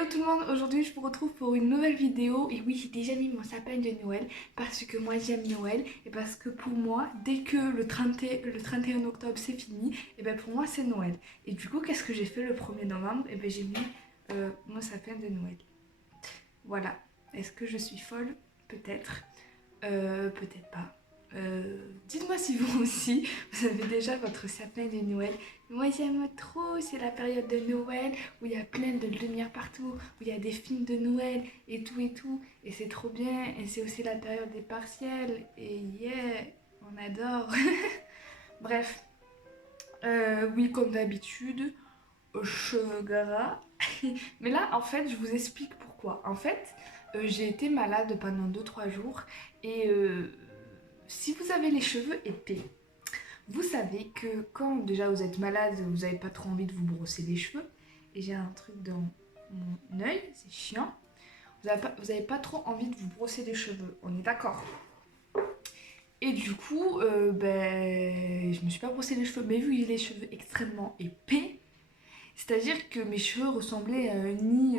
Hello tout le monde, aujourd'hui je vous retrouve pour une nouvelle vidéo et oui j'ai déjà mis mon sapin de Noël parce que moi j'aime Noël et parce que pour moi dès que le 31 octobre c'est fini et ben pour moi c'est Noël. Et du coup qu'est-ce que j'ai fait le 1er novembre? Et ben j'ai mis mon sapin de Noël. Voilà, est-ce que je suis folle? Peut-être, peut-être pas. Dites-moi si vous aussi, vous avez déjà votre sapin de Noël. Moi j'aime trop, c'est la période de Noël où il y a plein de lumière partout, où il y a des films de Noël et tout et tout. Et c'est trop bien, et c'est aussi la période des partiels. Et yeah, on adore. Bref, oui comme d'habitude, cheveux gras. Mais là en fait je vous explique pourquoi. En fait, j'ai été malade pendant 2 3 jours et si vous avez les cheveux épais, vous savez que quand déjà vous êtes malade, vous n'avez pas trop envie de vous brosser les cheveux. Et j'ai un truc dans mon œil, c'est chiant. Vous avez pas trop envie de vous brosser les cheveux, on est d'accord? Et du coup, je me suis pas brossé les cheveux, mais vu que j'ai les cheveux extrêmement épais, c'est-à-dire que mes cheveux ressemblaient à un nid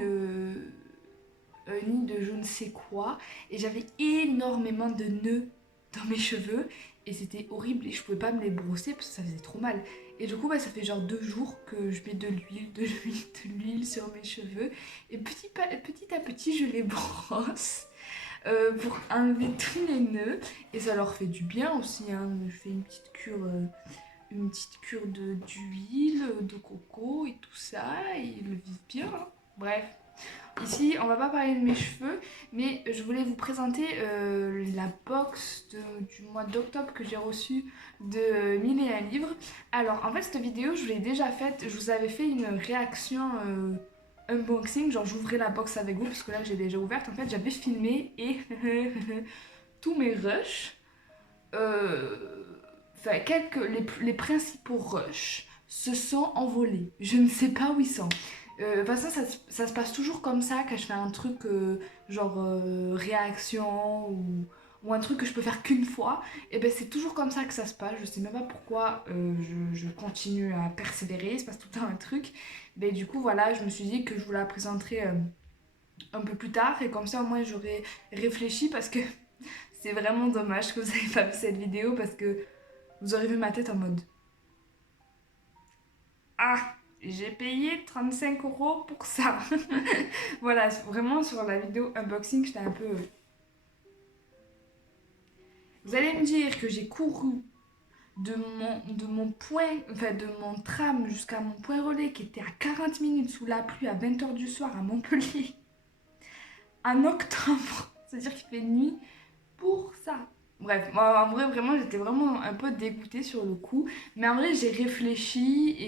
de je ne sais quoi, et j'avais énormément de nœuds dans mes cheveux, et c'était horrible, et je pouvais pas me les brosser parce que ça faisait trop mal. Et du coup, ça fait genre 2 jours que je mets de l'huile sur mes cheveux, et petit à petit, je les brosse pour enlever tous les nœuds, et ça leur fait du bien aussi, hein. Je fais une petite cure d'huile, de coco et tout ça, et ils le vivent bien, hein. Bref. Ici, on va pas parler de mes cheveux, mais je voulais vous présenter la box du mois d'octobre que j'ai reçue de 1001 livres. Alors, en fait, cette vidéo, je l'ai déjà faite. Je vous avais fait une réaction unboxing, genre j'ouvrais la box avec vous, parce que là, j'ai déjà ouverte. En fait, j'avais filmé et tous mes rushs, enfin, les principaux rushs se sont envolés. Je ne sais pas où ils sont. De toute façon, ça se passe toujours comme ça quand je fais un truc genre réaction ou un truc que je peux faire qu'une fois. Et ben c'est toujours comme ça que ça se passe. Je sais même pas pourquoi je continue à persévérer. Il se passe tout le temps un truc. Mais du coup, voilà, je me suis dit que je vous la présenterai un peu plus tard. Et comme ça, au moins, j'aurais réfléchi parce que c'est vraiment dommage que vous n'ayez pas vu cette vidéo parce que vous aurez vu ma tête en mode ah, j'ai payé 35 € pour ça. Voilà, vraiment sur la vidéo unboxing, j'étais un peu. Vous allez me dire que j'ai couru de mon point, enfin de mon tram jusqu'à mon point relais qui était à 40 minutes sous la pluie à 20 h du soir à Montpellier en octobre. C'est-à-dire qu'il fait nuit pour ça. Bref, moi, en vrai, vraiment, j'étais vraiment un peu dégoûtée sur le coup. Mais en vrai, j'ai réfléchi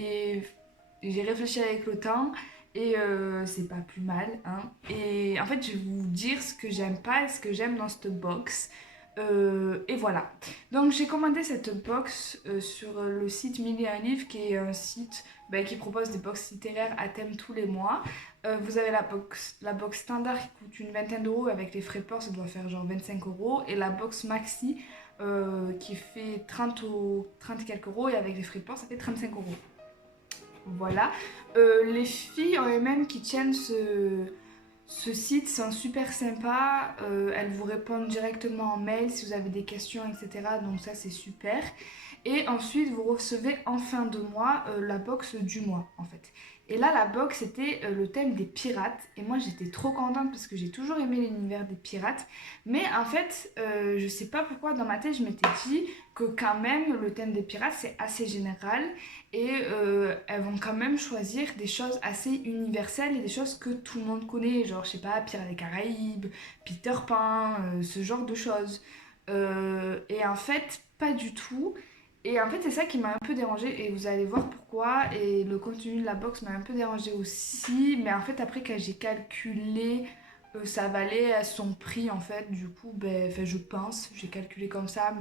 avec le temps et c'est pas plus mal, hein. Et en fait, je vais vous dire ce que j'aime pas et ce que j'aime dans cette box. Et voilà. Donc j'ai commandé cette box sur le site 1001 livres qui est un site qui propose des box littéraires à thème tous les mois. Vous avez la box standard qui coûte une vingtaine d'euros, avec les frais de port ça doit faire genre 25 € et la box maxi qui fait 30 et quelques euros et avec les frais de port ça fait 35 €. Voilà. Les filles en elles-mêmes qui tiennent ce site, c'est un super sympa. Elles vous répondent directement en mail si vous avez des questions, etc. Donc ça, c'est super. Et ensuite, vous recevez en fin de mois la box du mois, en fait. Et là, la box, c'était le thème des pirates. Et moi, j'étais trop contente parce que j'ai toujours aimé l'univers des pirates. Mais en fait, je sais pas pourquoi, dans ma tête, je m'étais dit que quand même, le thème des pirates, c'est assez général. Et elles vont quand même choisir des choses assez universelles et des choses que tout le monde connaît, genre je sais pas, Pirates des Caraïbes, Peter Pan, ce genre de choses. Et en fait, pas du tout. Et en fait, c'est ça qui m'a un peu dérangée et vous allez voir pourquoi. Et le contenu de la box m'a un peu dérangée aussi. Mais en fait, après, quand j'ai calculé, ça valait à son prix en fait. Du coup, je pense, j'ai calculé comme ça.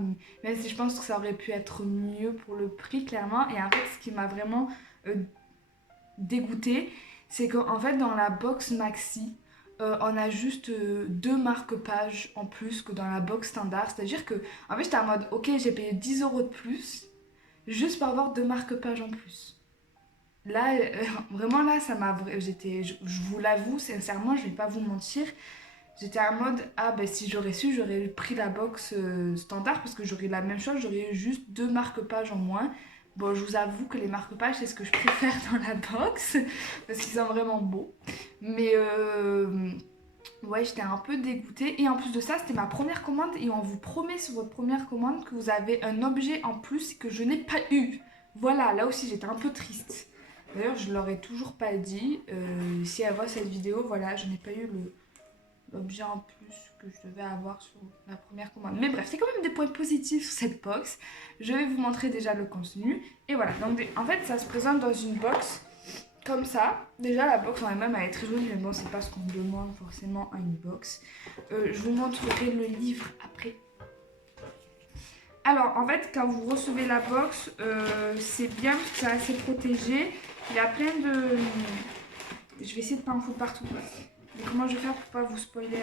Même si je pense que ça aurait pu être mieux pour le prix, clairement. Et en fait, ce qui m'a vraiment euh, dégoûtée, c'est qu'en fait, dans la box maxi, on a juste 2 marque-pages en plus que dans la box standard. C'est-à-dire que, en fait, j'étais en mode, ok, j'ai payé 10 € de plus juste pour avoir 2 marque-pages en plus. là, vraiment là, ça m'a... je vous l'avoue, sincèrement, je vais pas vous mentir. J'étais en mode, ah ben si j'aurais su, j'aurais pris la box standard parce que j'aurais la même chose, j'aurais juste 2 marque-pages en moins. Bon, je vous avoue que les marque-pages, c'est ce que je préfère dans la box parce qu'ils sont vraiment beaux. Mais ouais, j'étais un peu dégoûtée. Et en plus de ça, c'était ma première commande et on vous promet sur votre première commande que vous avez un objet en plus que je n'ai pas eu. Voilà, là aussi j'étais un peu triste. D'ailleurs, je leur ai toujours pas dit. Si elle voit cette vidéo, voilà, je n'ai pas eu l'objet en plus que je devais avoir sur la première commande. Mais bref, c'est quand même des points positifs sur cette box. Je vais vous montrer déjà le contenu. Et voilà, donc en fait, ça se présente dans une box comme ça. Déjà, la box en elle-même, elle est très jolie, mais bon, c'est pas ce qu'on demande forcément à une box. Je vous montrerai le livre après. Alors, en fait, quand vous recevez la box, c'est bien parce que c'est assez protégé. Il y a plein de... Je vais essayer de pas en foutre partout. Mais comment je vais faire pour pas vous spoiler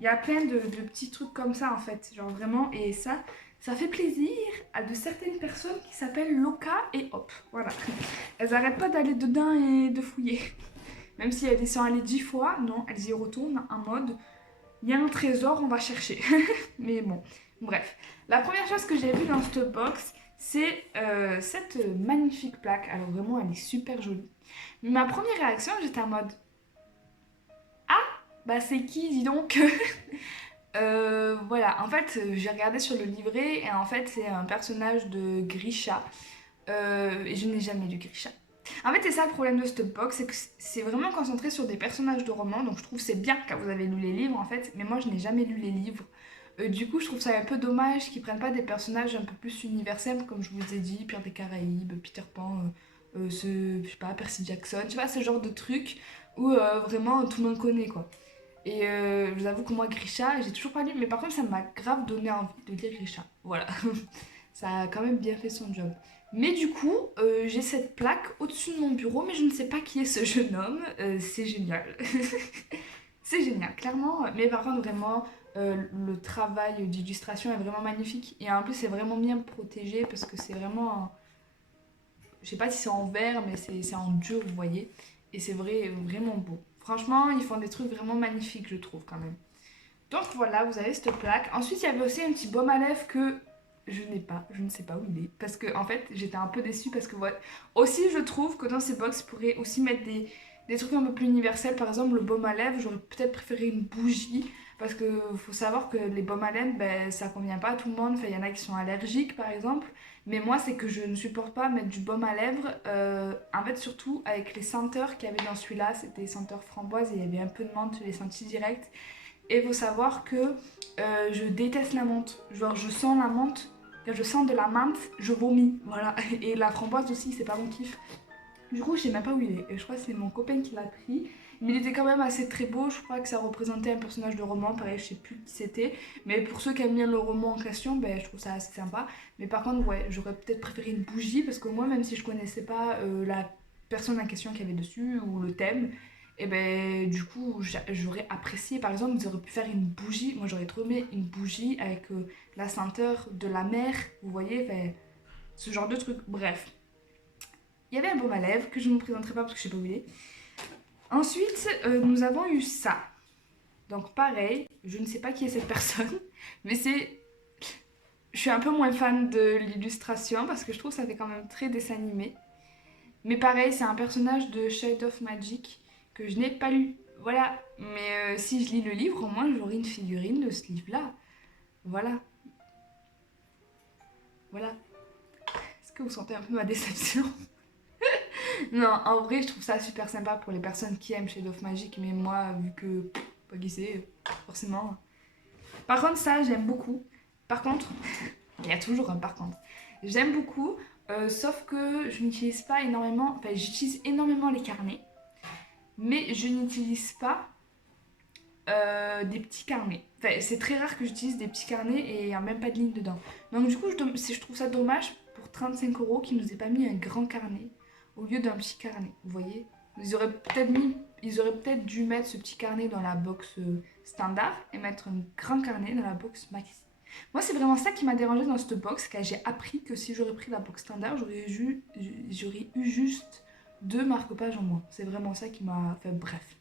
Il y a plein de petits trucs comme ça, en fait. Genre vraiment, et ça fait plaisir à de certaines personnes qui s'appellent Loka et hop. Voilà. Elles arrêtent pas d'aller dedans et de fouiller. Même si elles y sont allées 10 fois, non, elles y retournent en mode... Il y a un trésor, on va chercher. Mais bon, bref. La première chose que j'ai vue dans cette box, c'est cette magnifique plaque. Alors vraiment, elle est super jolie. Mais ma première réaction, j'étais en mode... Bah c'est qui, dis donc. Voilà, en fait, j'ai regardé sur le livret et en fait, c'est un personnage de Grisha. Et je n'ai jamais lu Grisha. En fait, c'est ça le problème de cette box, c'est que c'est vraiment concentré sur des personnages de romans, donc je trouve que c'est bien quand vous avez lu les livres en fait, mais moi je n'ai jamais lu les livres. Du coup, je trouve ça un peu dommage qu'ils prennent pas des personnages un peu plus universels, comme je vous ai dit, Pierre des Caraïbes, Peter Pan, je sais pas, Percy Jackson, tu vois, ce genre de trucs où vraiment tout le monde connaît quoi. Et je vous avoue que moi, Grisha, j'ai toujours pas lu, mais par contre, ça m'a grave donné envie de lire Grisha. Voilà, ça a quand même bien fait son job. Mais du coup, j'ai cette plaque au-dessus de mon bureau, mais je ne sais pas qui est ce jeune homme. C'est génial. C'est génial, clairement. Mais par contre, vraiment, le travail d'illustration est vraiment magnifique. Et en plus, c'est vraiment bien protégé parce que c'est vraiment... Je sais pas si c'est en verre, mais c'est en dur, vous voyez. Et c'est vraiment beau. Franchement, ils font des trucs vraiment magnifiques, je trouve, quand même. Donc voilà, vous avez cette plaque. Ensuite, il y avait aussi un petit baume à lèvres que je n'ai pas. Je ne sais pas où il est. Parce que, en fait, j'étais un peu déçue parce que, voilà. Aussi, je trouve que dans ces box, ils pourraient aussi mettre des trucs un peu plus universels. Par exemple, le baume à lèvres, j'aurais peut-être préféré une bougie. Parce que faut savoir que les baumes à lèvres, ben, ça convient pas à tout le monde. Enfin, il y en a qui sont allergiques, par exemple. Mais moi, c'est que je ne supporte pas mettre du baume à lèvres. En fait, surtout avec les senteurs qu'il y avait dans celui-là. C'était senteurs framboise et il y avait un peu de menthe, je l'ai senti direct. Et il faut savoir que je déteste la menthe. Genre, je sens la menthe. Quand je sens de la menthe, je vomis. Voilà. Et la framboise aussi, c'est pas mon kiff. Du coup, je sais même pas où il est. Et je crois que c'est mon copain qui l'a pris. Mais il était quand même assez très beau. Je crois que ça représentait un personnage de roman. Pareil, je sais plus qui c'était. Mais pour ceux qui aiment bien le roman en question, ben, je trouve ça assez sympa. Mais par contre, ouais, j'aurais peut-être préféré une bougie. Parce que moi, même si je connaissais pas la personne en question qu'il y avait dessus ou le thème, et ben du coup, j'aurais apprécié. Par exemple, ils auraient pu faire une bougie. Moi, j'aurais trop aimé une bougie avec la senteur de la mer. Vous voyez, ce genre de truc. Bref. Il y avait un baume à lèvres que je ne vous présenterai pas parce que je sais pas où il est. Ensuite, nous avons eu ça. Donc pareil, je ne sais pas qui est cette personne, mais c'est... Je suis un peu moins fan de l'illustration parce que je trouve que ça fait quand même très dessin animé. Mais pareil, c'est un personnage de Shade of Magic que je n'ai pas lu. Voilà, mais si je lis le livre, au moins j'aurai une figurine de ce livre-là. Voilà. Voilà. Est-ce que vous sentez un peu ma déception? Non, en vrai, je trouve ça super sympa pour les personnes qui aiment Shade of Magic, mais moi, vu que pas qui c'est, forcément. Par contre, ça, j'aime beaucoup. Par contre, il y a toujours un par contre. J'aime beaucoup, sauf que je n'utilise pas énormément. Enfin, j'utilise énormément les carnets, mais je n'utilise pas des petits carnets. Enfin, c'est très rare que j'utilise des petits carnets et il n'y a même pas de ligne dedans. Donc, du coup, je trouve ça dommage pour 35 € qu'ils nous aient pas mis un grand carnet au lieu d'un petit carnet. Vous voyez, ils auraient peut-être dû mettre ce petit carnet dans la box standard et mettre un grand carnet dans la box maxi. Moi, c'est vraiment ça qui m'a dérangé dans cette box, car j'ai appris que si j'aurais pris la box standard, j'aurais eu juste 2 marque-pages en moins. C'est vraiment ça qui m'a fait bref.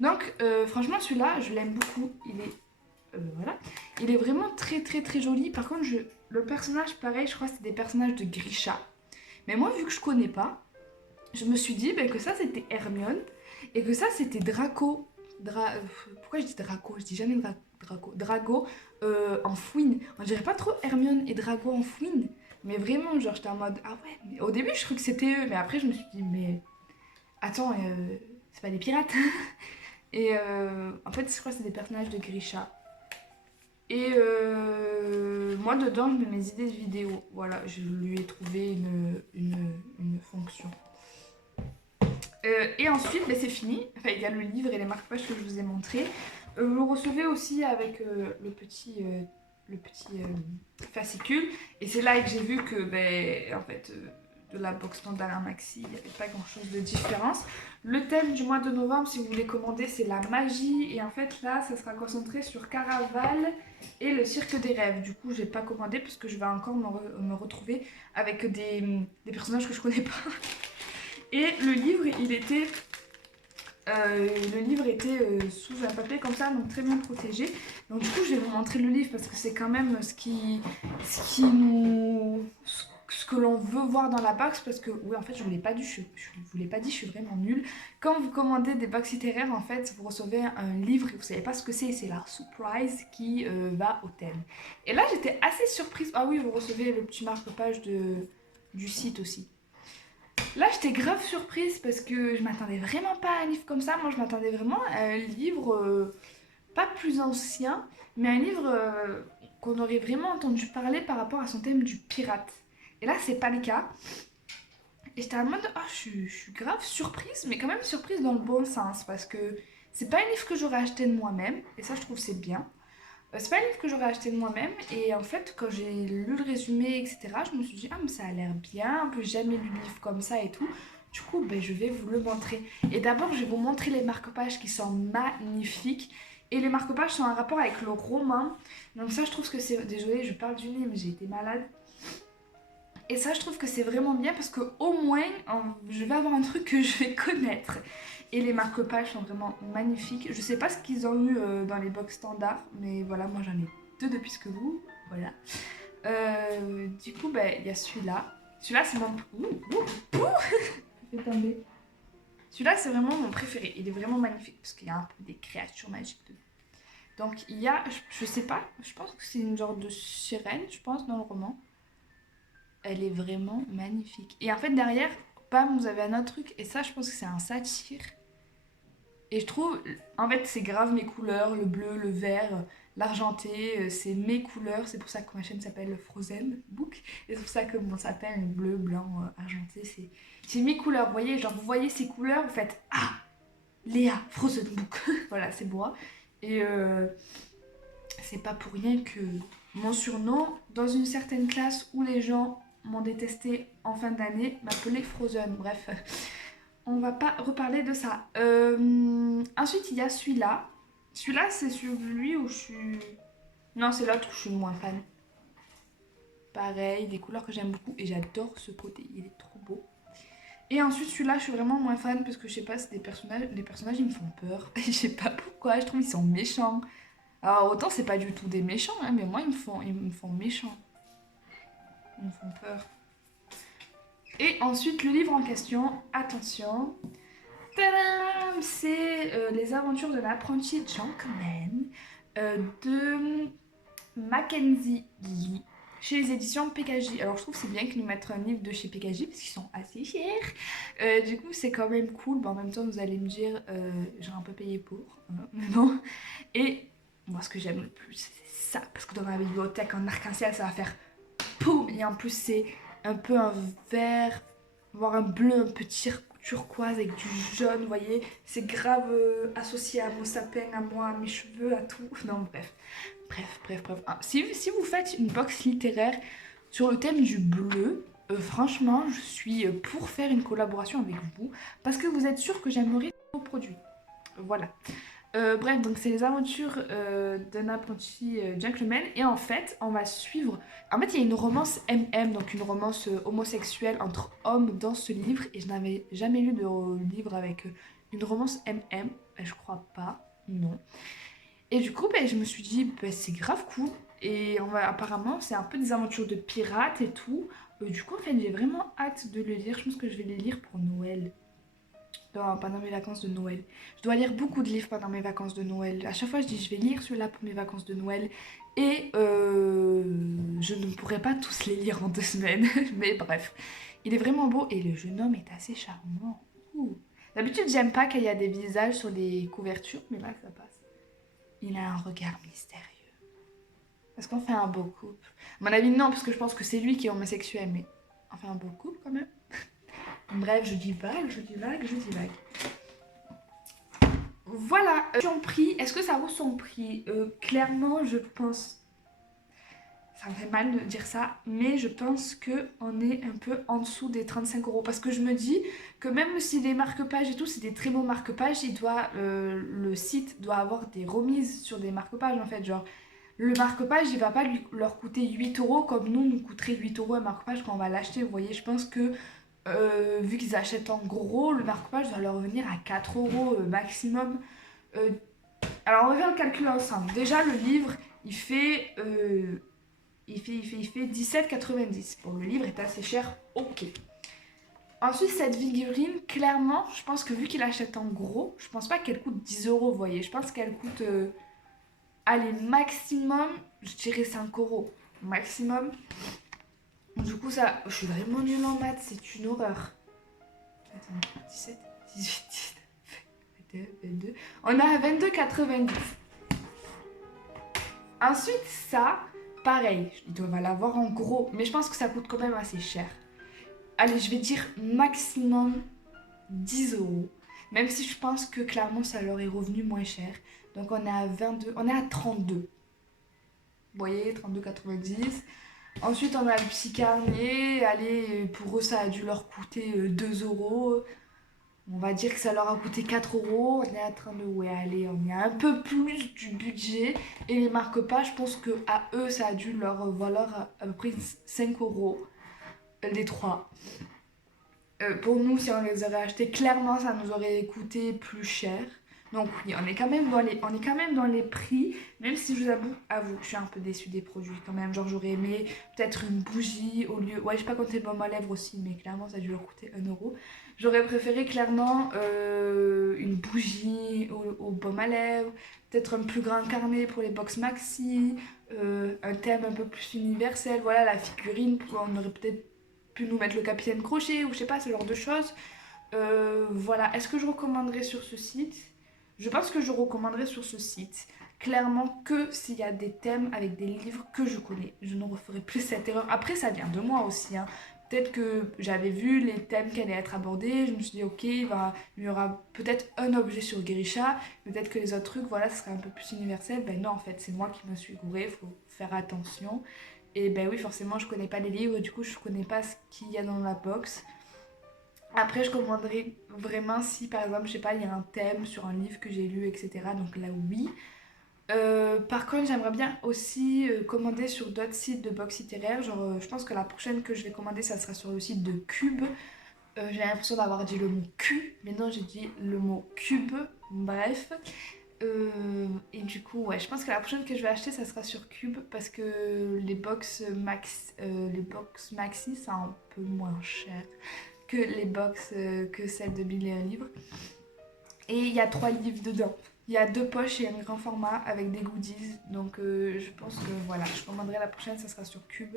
Donc, franchement, celui-là, je l'aime beaucoup. Voilà. Il est vraiment très très très joli. Par contre, le personnage, pareil, je crois que c'est des personnages de Grisha. Mais moi, vu que je connais pas, je me suis dit que ça c'était Hermione et que ça c'était Draco. Pourquoi je dis Draco? Je dis jamais Draco. Drago en fouine. On dirait pas trop Hermione et Drago en fouine. Mais vraiment, genre j'étais en mode ah ouais. Mais au début, je croyais que c'était eux. Mais après, je me suis dit, mais attends, c'est pas des pirates. Et en fait, je crois que c'est des personnages de Grisha. Et moi, dedans, je mets mes idées de vidéo. Voilà, je lui ai trouvé une fonction. Et ensuite, c'est fini. Enfin, il y a le livre et les marque-pages que je vous ai montrés. Vous le recevez aussi avec le petit fascicule. Et c'est là que j'ai vu que, en fait, de la box standard à maxi, il n'y avait pas grand-chose de différence. Le thème du mois de novembre, si vous voulez commander, c'est la magie. Et en fait, là, ça sera concentré sur Caraval et le cirque des rêves. Du coup, je n'ai pas commandé parce que je vais encore me retrouver avec des personnages que je connais pas. Et le livre, sous un papier comme ça, donc très bien protégé. Donc du coup, je vais vous montrer le livre parce que c'est quand même ce que l'on veut voir dans la box. Parce que, oui, en fait, je vous l'ai pas dit, je suis vraiment nulle. Quand vous commandez des box littéraires, en fait, vous recevez un livre et vous savez pas ce que c'est la surprise qui va au thème. Et là, j'étais assez surprise. Ah oui, vous recevez le petit marque-page du site aussi. Là, j'étais grave surprise parce que je m'attendais vraiment pas à un livre comme ça. Moi, je m'attendais vraiment à un livre pas plus ancien, mais un livre qu'on aurait vraiment entendu parler par rapport à son thème du pirate. Et là, c'est pas le cas. Et j'étais en mode, oh, je suis grave surprise, mais quand même surprise dans le bon sens parce que c'est pas un livre que j'aurais acheté de moi-même, et ça, je trouve c'est bien. C'est pas un livre que j'aurais acheté de moi-même et en fait quand j'ai lu le résumé etc je me suis dit ah mais ça a l'air bien, un peu jamais lu le livre comme ça et tout. Du coup je vais vous le montrer. Et d'abord je vais vous montrer les marque-pages qui sont magnifiques. Et les marque-pages sont en rapport avec le roman. Donc ça je trouve que c'est... Désolée je parle du nez mais j'ai été malade. Et ça, je trouve que c'est vraiment bien parce que au moins, je vais avoir un truc que je vais connaître. Et les marque-pages sont vraiment magnifiques. Je sais pas ce qu'ils ont eu dans les box standards, mais voilà, moi j'en ai 2 depuis que vous. Voilà. Du coup, il y a celui-là. Celui-là, c'est mon... Attendez. Celui-là, c'est vraiment mon préféré. Il est vraiment magnifique parce qu'il y a un peu des créatures magiques dedans. Donc, il y a, je sais pas, je pense que c'est une genre de sirène, je pense, dans le roman. Elle est vraiment magnifique. Et en fait, derrière, bam, vous avez un autre truc. Et ça, je pense que c'est un satyre. Et je trouve, en fait, c'est grave mes couleurs. Le bleu, le vert, l'argenté. C'est mes couleurs. C'est pour ça que ma chaîne s'appelle Frozen Book. Et c'est pour ça que mon s'appelle bleu, blanc, argenté. C'est mes couleurs. Vous voyez, genre, vous voyez ces couleurs, vous faites ah, Léa, Frozen Book. Voilà, c'est moi. Et c'est pas pour rien que mon surnom, dans une certaine classe où les gens m'ont détesté en fin d'année, m'appelait Frozen. Bref, on va pas reparler de ça. Ensuite, il y a celui-là. Celui-là, c'est celui où je suis... Non, c'est l'autre où je suis moins fan. Pareil, des couleurs que j'aime beaucoup et j'adore ce côté, il est trop beau. Et ensuite, celui-là, je suis vraiment moins fan parce que je sais pas, c'est des personnages, les personnages, ils me font peur. Je sais pas pourquoi, je trouve qu'ils sont méchants. Alors autant c'est pas du tout des méchants, hein, mais moi ils me font méchants. Ils me font peur. Et ensuite le livre en question, attention. Tadam, c'est les aventures de l'apprenti gentleman de Mackenzie Lee chez les éditions PKJ. Alors je trouve que c'est bien qu'ils nous mettent un livre de chez PKJ parce qu'ils sont assez chers. Du coup c'est quand même cool. En même temps vous allez me dire j'ai un peu payé pour. Mais bon. Et moi, ce que j'aime le plus, c'est ça. Parce que dans ma bibliothèque en arc-en-ciel, ça va faire poum. Et en plus, c'est un peu un vert, voire un bleu, un peu turquoise avec du jaune, vous voyez. C'est grave associé à mon sapin, à moi, à mes cheveux, à tout. Non, bref. Ah, si vous faites une box littéraire sur le thème du bleu, franchement, je suis pour faire une collaboration avec vous. Parce que vous êtes sûr que j'aimerais vos produits. Voilà. Bref, donc c'est les aventures d'un apprenti gentleman. Et en fait, on va suivre. En fait, il y a une romance MM, donc une romance homosexuelle entre hommes dans ce livre. Et je n'avais jamais lu de livre avec une romance MM. Je crois pas, non. Et du coup, ben, je me suis dit, ben, c'est grave cool. Et apparemment, c'est un peu des aventures de pirates et tout. Du coup, en fait, j'ai vraiment hâte de le lire. Je pense que je vais les lire pour Noël. Non, pendant mes vacances de Noël. Je dois lire beaucoup de livres pendant mes vacances de Noël. À chaque fois, je dis, je vais lire celui-là pour mes vacances de Noël. Et je ne pourrai pas tous les lire en 2 semaines. Mais bref, il est vraiment beau. Et le jeune homme est assez charmant. Ouh. D'habitude, j'aime pas quand il y a des visages sur les couvertures. Mais là, ça passe. Il a un regard mystérieux. Est-ce qu'on fait un beau couple? À mon avis, non, parce que je pense que c'est lui qui est homosexuel, mais on fait un beau couple quand même. Bref, je dis vague, je dis vague, je dis vague. Voilà, son prix, est-ce que ça vaut son prix? Clairement, je pense... Ça me fait mal de dire ça, mais je pense qu'on est un peu en dessous des 35 €. Parce que je me dis que même si les marque-pages et tout, c'est des très beaux marque-pages, le site doit avoir des remises sur des marque-pages en fait. Genre, le marque-page, il va pas leur coûter 8 € comme nous coûterait 8 € un marque-page quand on va l'acheter. Vous voyez, je pense que vu qu'ils achètent en gros, le marque-page doit leur revenir à 4 € maximum. Alors, on va faire le calcul ensemble. Déjà, le livre, il fait 17,90. Bon, le livre est assez cher, ok. Ensuite, cette figurine, clairement, je pense que vu qu'il achète en gros, je pense pas qu'elle coûte 10 €, vous voyez. Je pense qu'elle coûte, allez, maximum, je dirais 5 € maximum. Du coup, ça, je suis vraiment nulle en maths, c'est une horreur. Attends, 17, 18, 19, 22. On est à 22,90. Ensuite, ça, pareil, ils doivent l'avoir en gros, mais je pense que ça coûte quand même assez cher. Allez, je vais dire maximum 10 €. Même si je pense que clairement ça leur est revenu moins cher. Donc on est à 22, on est à 32. Vous voyez, 32,90. Ensuite on a le petit carnet. Allez, pour eux ça a dû leur coûter 2 €. On va dire que ça leur a coûté 4 €. On est à 32. Ouais, allez, on est à un peu plus du budget. Et les marque-pages, je pense que à eux ça a dû leur valoir à peu près 5 € les trois. Pour nous, si on les aurait achetés, clairement, ça nous aurait coûté plus cher. Donc oui, on est quand même dans les prix, même si je vous avoue, je suis un peu déçue des produits quand même. Genre j'aurais aimé peut-être une bougie au lieu... Ouais, je sais pas compter le baume à lèvres aussi, mais clairement ça a dû leur coûter 1 €. J'aurais préféré clairement une bougie au baume à lèvres, peut-être un plus grand carnet pour les box maxi, un thème un peu plus universel. Voilà, la figurine, on aurait peut-être pu nous mettre le capitaine Crochet ou je sais pas, ce genre de choses. Voilà, est-ce que je recommanderais sur ce site? Je pense que je recommanderais sur ce site clairement que s'il y a des thèmes avec des livres que je connais. Je ne referai plus cette erreur. Après, ça vient de moi aussi, hein. Peut-être que j'avais vu les thèmes qui allaient être abordés, je me suis dit ok, il y aura peut-être un objet sur Grisha, peut-être que les autres trucs, voilà, ce serait un peu plus universel. Ben non, en fait, c'est moi qui me suis gourée, il faut faire attention. Et ben oui, forcément, je connais pas les livres, du coup, je connais pas ce qu'il y a dans la box. Après, je commanderais vraiment si, par exemple, je sais pas, il y a un thème sur un livre que j'ai lu, etc. Donc là, oui. Par contre, j'aimerais bien aussi commander sur d'autres sites de box littéraire. Genre, je pense que la prochaine que je vais commander, ça sera sur le site de Cube. J'ai l'impression d'avoir dit le mot cul, mais non, j'ai dit le mot cube. Bref. Et du coup, ouais, je pense que la prochaine que je vais acheter, ça sera sur Cube parce que les box maxi, c'est un peu moins cher que les box que celles de 1001 livres. Et il y a 3 livres dedans. Il y a 2 poches et un grand format avec des goodies. Donc je pense que voilà, je commanderai la prochaine, ça sera sur Cube.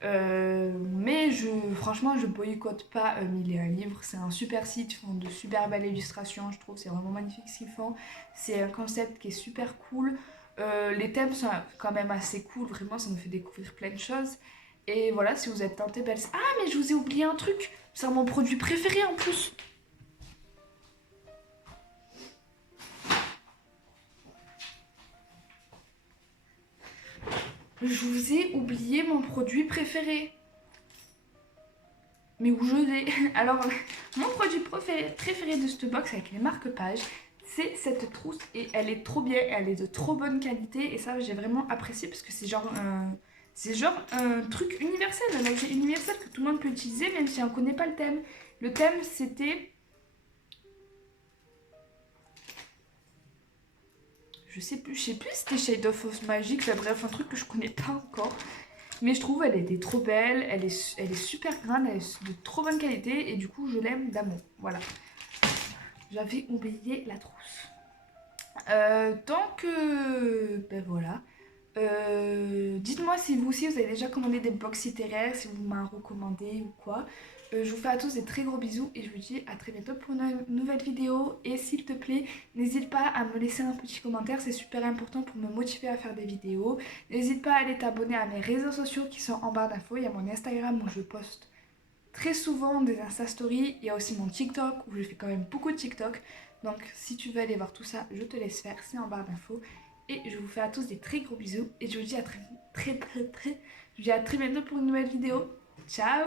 Mais franchement, je boycotte pas 1001 livres. C'est un super site, ils font de super belles illustrations, je trouve. C'est vraiment magnifique ce qu'ils font. C'est un concept qui est super cool. Les thèmes sont quand même assez cool, vraiment, ça me fait découvrir plein de choses. Et voilà, si vous êtes tenté, ah, mais je vous ai oublié un truc, c'est mon produit préféré en plus. Je vous ai oublié mon produit préféré. Mais où je l'ai. Alors, mon produit préféré de cette box avec les marque-pages, c'est cette trousse et elle est trop bien, elle est de trop bonne qualité et ça j'ai vraiment apprécié parce que c'est genre un truc universel, un objet universel que tout le monde peut utiliser même si on ne connaît pas le thème. Le thème c'était, je sais plus si c'était Shade of Magic, enfin, bref un truc que je connais pas encore. Mais je trouve elle était trop belle, elle est super grande, elle est de trop bonne qualité et du coup je l'aime d'amour. Voilà, j'avais oublié la trousse. Donc, ben voilà. Dites-moi si vous aussi vous avez déjà commandé des box littéraires, si vous m'en recommandez ou quoi. Je vous fais à tous des très gros bisous et je vous dis à très bientôt pour une nouvelle vidéo. Et s'il te plaît, n'hésite pas à me laisser un petit commentaire, c'est super important pour me motiver à faire des vidéos. N'hésite pas à aller t'abonner à mes réseaux sociaux qui sont en barre d'infos. Il y a mon Instagram où je poste très souvent des Insta Stories. Il y a aussi mon TikTok où je fais quand même beaucoup de TikTok. Donc si tu veux aller voir tout ça, je te laisse faire, c'est en barre d'infos. Et je vous fais à tous des très gros bisous et je vous dis à je vous dis à très bientôt pour une nouvelle vidéo. Ciao!